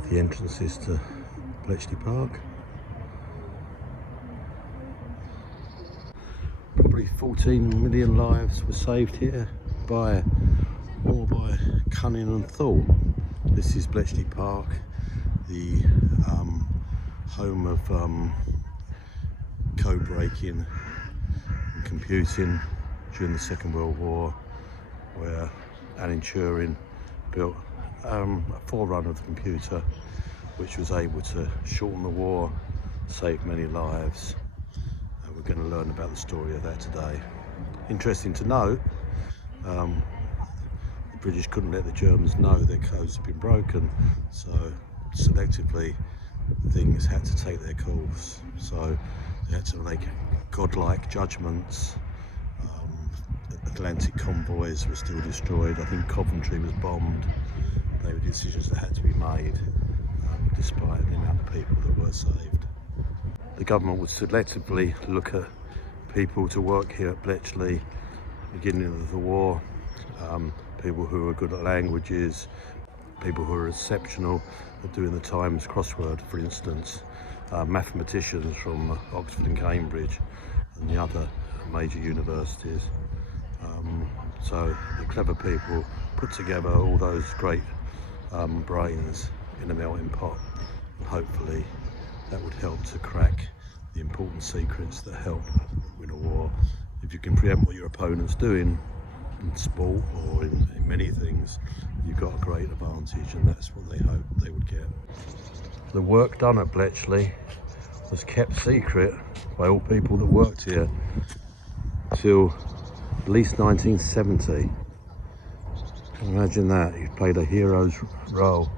of the entrances to Bletchley Park. Probably 14 million lives were saved here by cunning and thought. This is Bletchley Park, the home of code breaking and computing during the Second World War, where Alan Turing built a forerunner of the computer which was able to shorten the war, save many lives. We're going to learn about the story of that today. Interesting to note, the British couldn't let the Germans know their codes had been broken, so selectively things had to take their course. So they had to make godlike judgments. Atlantic convoys were still destroyed. I think Coventry was bombed. They were decisions that had to be made, despite the amount of people that were saved. The government would selectively look at people to work here at Bletchley, beginning of the war, people who were good at languages, people who were exceptional at doing the Times crossword, for instance, mathematicians from Oxford and Cambridge and the other major universities. So the clever people put together all those great brains in a melting pot, and hopefully that would help to crack the important secrets that help win a war. If you can preempt what your opponent's doing in sport or in many things, you've got a great advantage, and that's what they hoped they would get. The work done at Bletchley was kept secret by all people that worked here till at least 1970. Imagine that, you've played a hero's role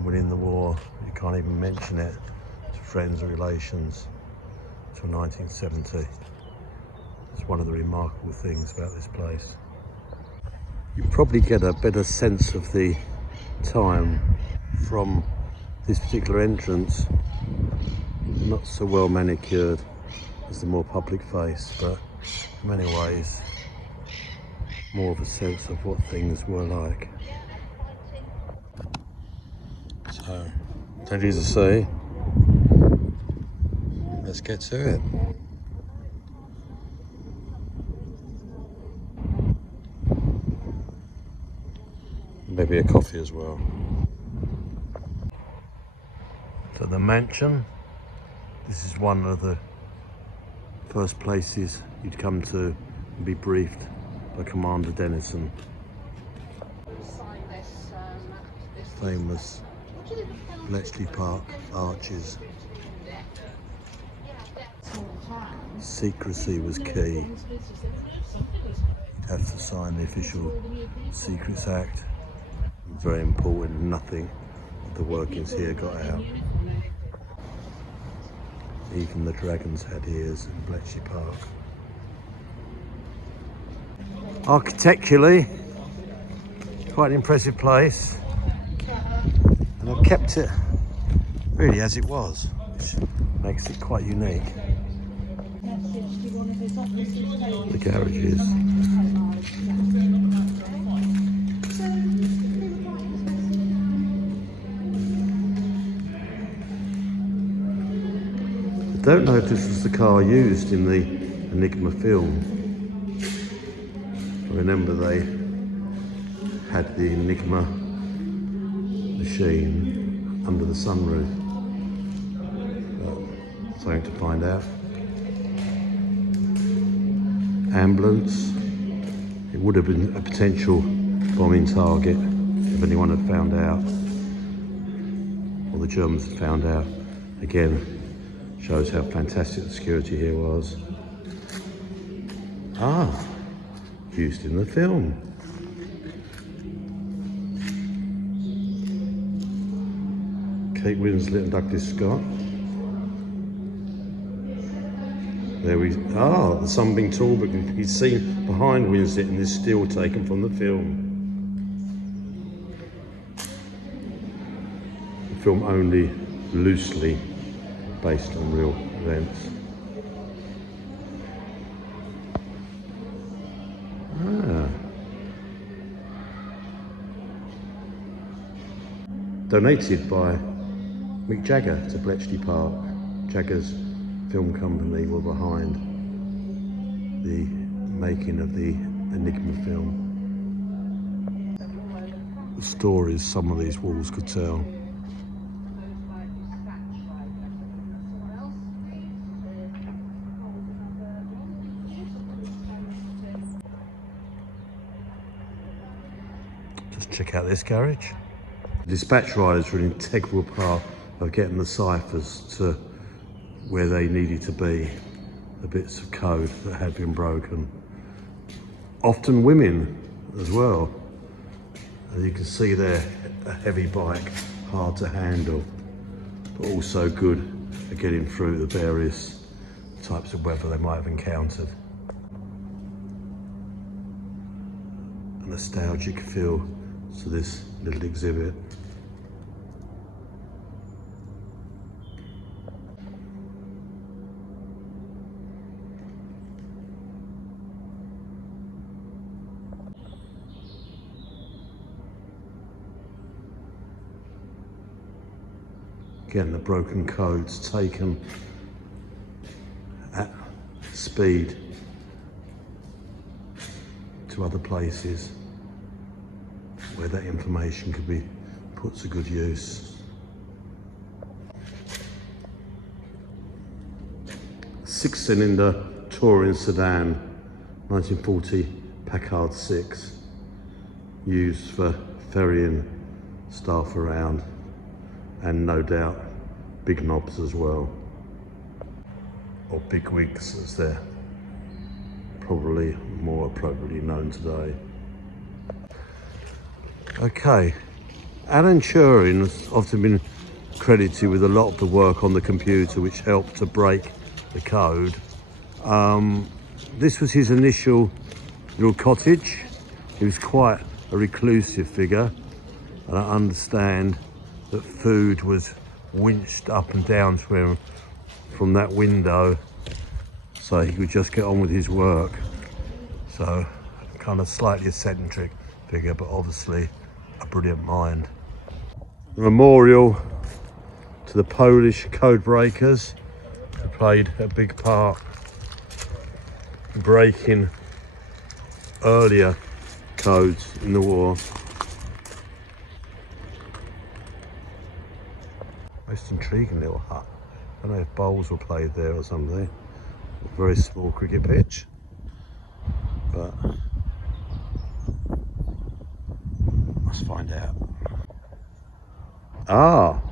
winning the war, you can't even mention it to friends or relations till 1970. It's one of the remarkable things about this place. You probably get a better sense of the time from this particular entrance. Not so well manicured as the more public face, but in many ways more of a sense of what things were like. So, plenty to see. Let's get to it. Maybe a coffee as well. So the mansion, this is one of the first places you'd come to and be briefed by Commander Denison. Famous Bletchley Park arches. Secrecy was key. You'd have to sign the official Secrets Act. Very important, nothing of the workings here got out. Even the dragons had ears in Bletchley Park. Architecturally, quite an impressive place, and I've kept it really as it was, which makes it quite unique. The garages. I don't know if this was the car used in the Enigma film. I remember they had the Enigma machine under the sunroof. But something to find out. Ambulance. It would have been a potential bombing target if anyone had found out, or the Germans had found out. Again, shows how fantastic the security here was. Used in the film. Kate Winslet and Douglas Scott. There we the sun being tall, but he's seen behind Winslet in this still taken from the film. The film only loosely based on real events. Donated by Mick Jagger to Bletchley Park. Jagger's film company were behind the making of the Enigma film. The stories some of these walls could tell. Just check out this garage. Dispatch riders were an integral part of getting the ciphers to where they needed to be, the bits of code that had been broken. Often women as well. As you can see there, a heavy bike, hard to handle, but also good at getting through the various types of weather they might have encountered. A nostalgic feel to this little exhibit. Again, the broken codes taken at speed to other places where that information could be put to good use. Six-cylinder touring sedan, 1940 Packard 6, used for ferrying staff around, and no doubt big knobs as well, or big wigs as they're probably more appropriately known today. Okay, Alan Turing has often been credited with a lot of the work on the computer which helped to break the code. This was his initial little cottage. He was quite a reclusive figure, and I understand that food was winched up and down to him from that window so he could just get on with his work. So, kind of slightly eccentric figure, but obviously a brilliant mind. The memorial to the Polish code breakers who played a big part in breaking earlier codes in the war. Most intriguing little hut. I don't know if bowls were played there or something. A very small cricket pitch, but must find out. Ah,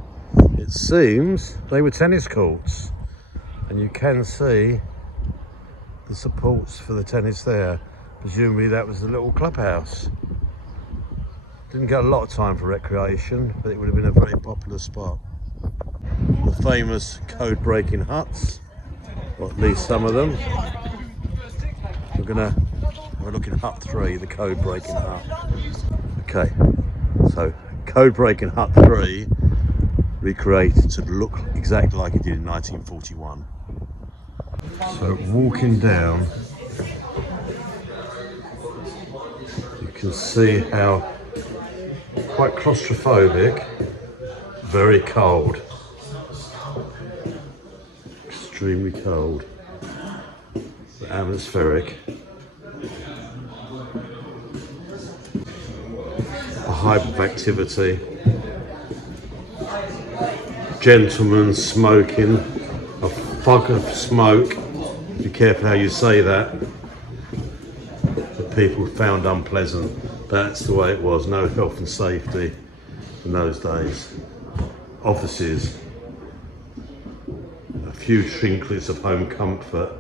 it seems they were tennis courts, and you can see the supports for the tennis there. Presumably that was the little clubhouse. Didn't get a lot of time for recreation, but it would have been a very popular spot. The famous code breaking huts, or at least some of them. We're gonna have a look at hut 3, the code breaking hut. Okay, so code breaking hut 3 recreated to look exactly like it did in 1941. So walking down, you can see how quite claustrophobic, very cold. Extremely cold, atmospheric, a hype of activity, gentlemen smoking, a fog of smoke, be careful how you say that people found unpleasant. That's the way it was, no health and safety in those days. Offices, a few trinkets of home comfort,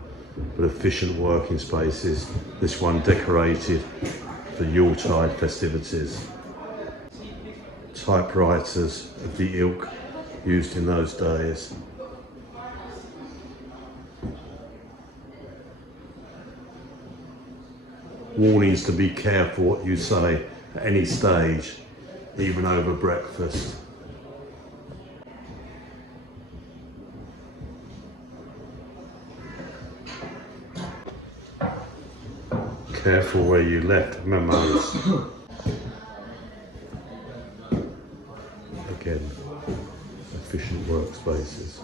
but efficient working spaces. This one decorated for Yuletide festivities. Typewriters of the ilk used in those days. Warnings to be careful what you say at any stage, even over breakfast. Careful where you left memos. Again, efficient workspaces.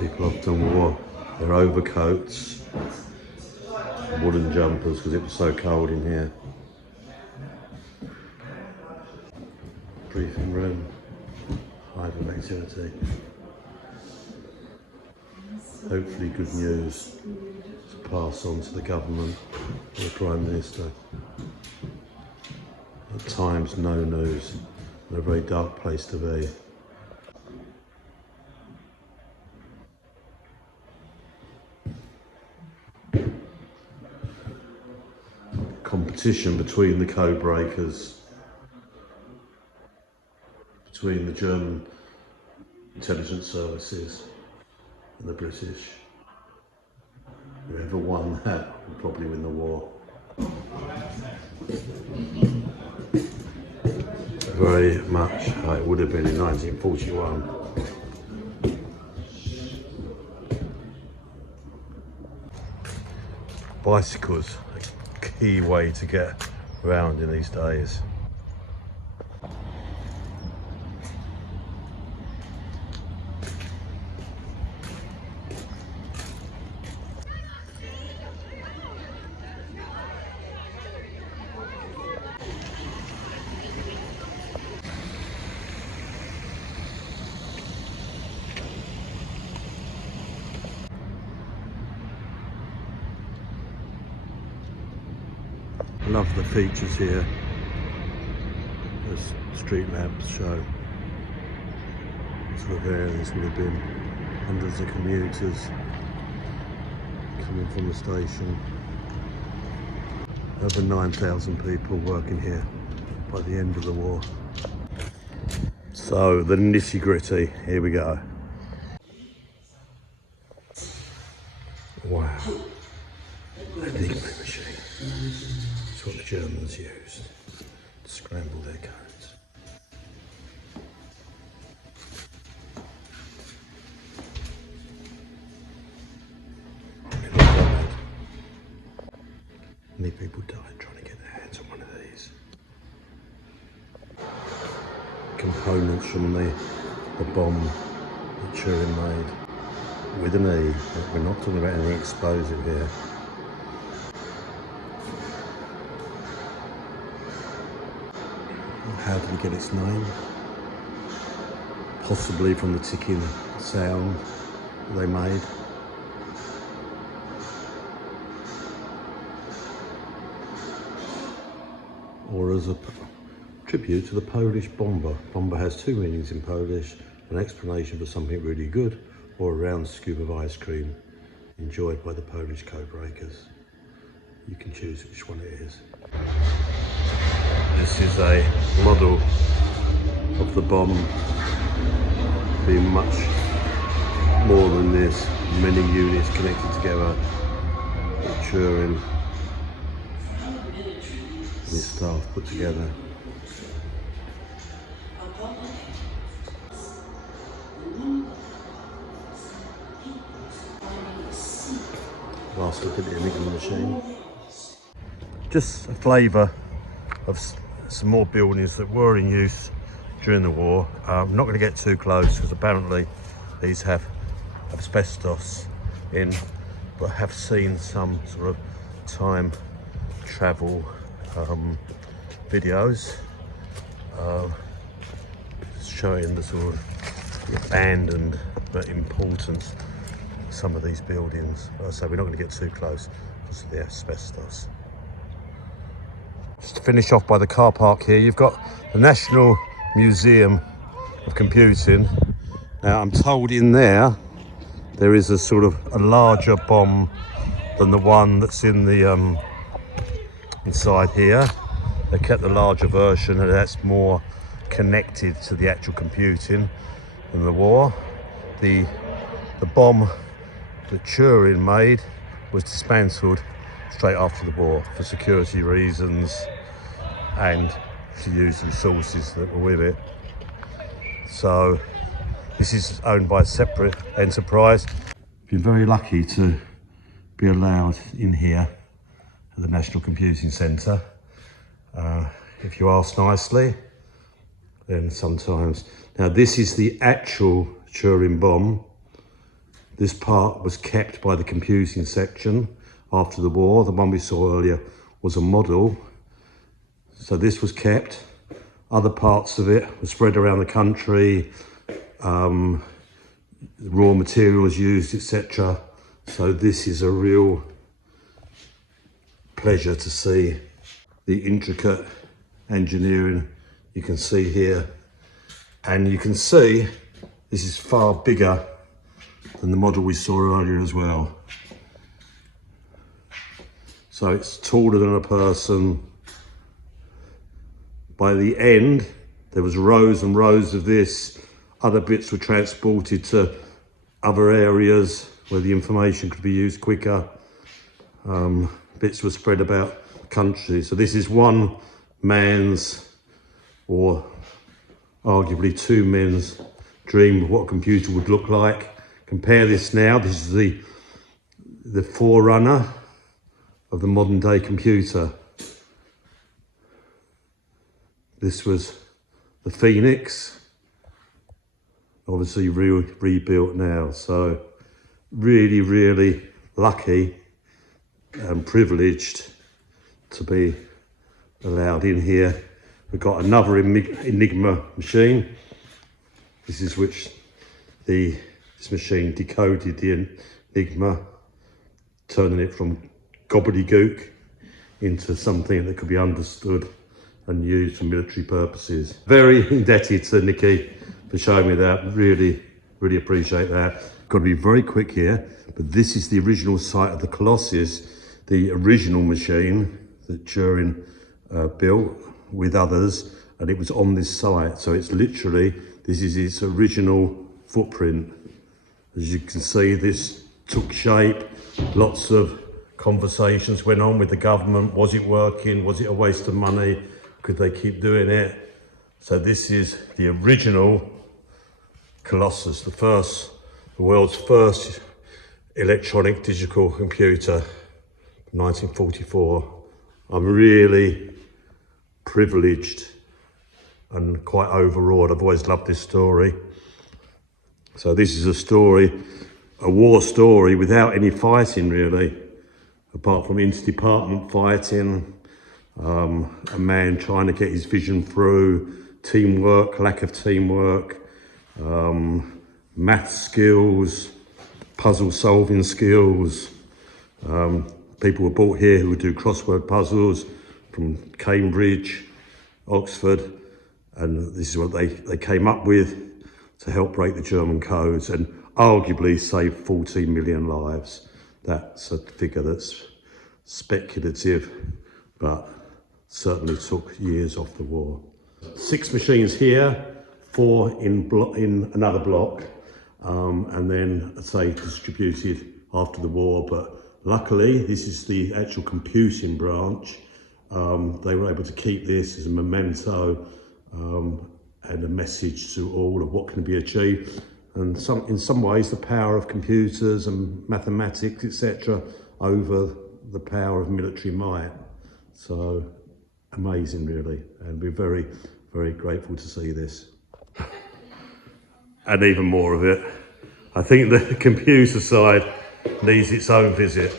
People often wore their overcoats, woolen jumpers because it was so cold in here. Briefing room, hive of activity. Hopefully good news to pass on to the government and the Prime Minister. At times no news, and a very dark place to be. Competition between the code breakers, between the German intelligence services and the British. Whoever won that would probably win the war. Very much how it would have been in 1941. Bicycles, a key way to get around in these days. Love the features here. The street lamps show sort of areas would have been hundreds of commuters coming from the station. Over 9,000 people working here by the end of the war. So the nitty gritty, here we go. Wow, Enigma machine. It's what the Germans used to scramble their codes. Many people died trying to get their hands on one of these. Components from the bomb that Turing made with an E. We're not talking about anything explosive here. How did it get its name? Possibly from the ticking sound they made. Or as a tribute to the Polish bomber. Bomber has two meanings in Polish: an explanation for something really good, or a round scoop of ice cream enjoyed by the Polish code breakers. You can choose which one it is. This is a model of the bomb being much more than this. Many units connected together that Turing and his staff put together. Last look at the Enigma machine. Just a flavour of some more buildings that were in use during the war. I'm not going to get too close because apparently these have asbestos in, but I have seen some sort of time travel videos showing the sort of abandoned but importance of some of these buildings. So we're not going to get too close because of the asbestos. Just to finish off by the car park here, you've got the National Museum of Computing. Now I'm told in there is a sort of a larger bomb than the one that's in the inside here. They kept the larger version, and that's more connected to the actual computing than the war. The bomb that Turing made was dismantled straight after the war for security reasons and to use the resources that were with it. So this is owned by a separate enterprise. Been very lucky to be allowed in here at the National Computing Centre. If you ask nicely, then sometimes. Now this is the actual Turing bomb. This part was kept by the computing section after the war. The one we saw earlier was a model. So this was kept. Other parts of it were spread around the country, raw materials used, etc. So this is a real pleasure to see the intricate engineering you can see here. And you can see this is far bigger than the model we saw earlier as well. So it's taller than a person. By the end, there was rows and rows of this. Other bits were transported to other areas where the information could be used quicker. Bits were spread about the country. So this is one man's, or arguably two men's, dream of what a computer would look like. Compare this now. This is the forerunner of the modern day computer. This was the Phoenix, obviously rebuilt now. So really, really lucky and privileged to be allowed in here. We've got another Enigma machine. This is which this machine decoded the Enigma, turning it from gobbledygook into something that could be understood and used for military purposes. Very indebted to Nikki for showing me that. Really, really appreciate that. Got to be very quick here, but this is the original site of the Colossus, the original machine that Turing built with others, and it was on this site. So it's literally, this is its original footprint. As you can see, this took shape. Lots of conversations went on with the government. Was it working? Was it a waste of money? Could they keep doing it? So this is the original Colossus, the world's first electronic digital computer, 1944. I'm really privileged and quite overawed. I've always loved this story. So this is a story, a war story without any fighting really, apart from inter-department fighting, a man trying to get his vision through, teamwork, lack of teamwork, math skills, puzzle solving skills. People were brought here who would do crossword puzzles from Cambridge, Oxford, and this is what they came up with to help break the German codes and arguably save 14 million lives. That's a figure that's speculative, but certainly took years off the war. 6 machines here, 4 in another block, and then, I'd say, distributed after the war. But luckily, this is the actual computing branch. They were able to keep this as a memento and a message to all of what can be achieved. And in some ways, the power of computers and mathematics, etc., over the power of military might. So amazing, really, and we're very, very grateful to see this. And even more of it. I think the computer side needs its own visit.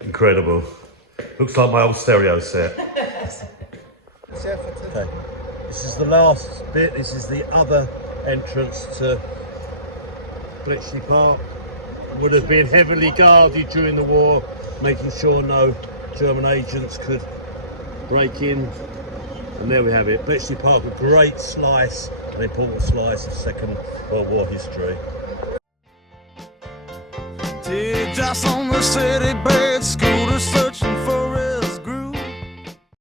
Incredible. Looks like my old stereo set. Okay. This is the last bit. This is the other entrance to Bletchley Park. Would have been heavily guarded during the war, making sure no German agents could break in. And there we have it, Bletchley Park, a great slice, an important slice of Second World War history. Teardrops on the city bed,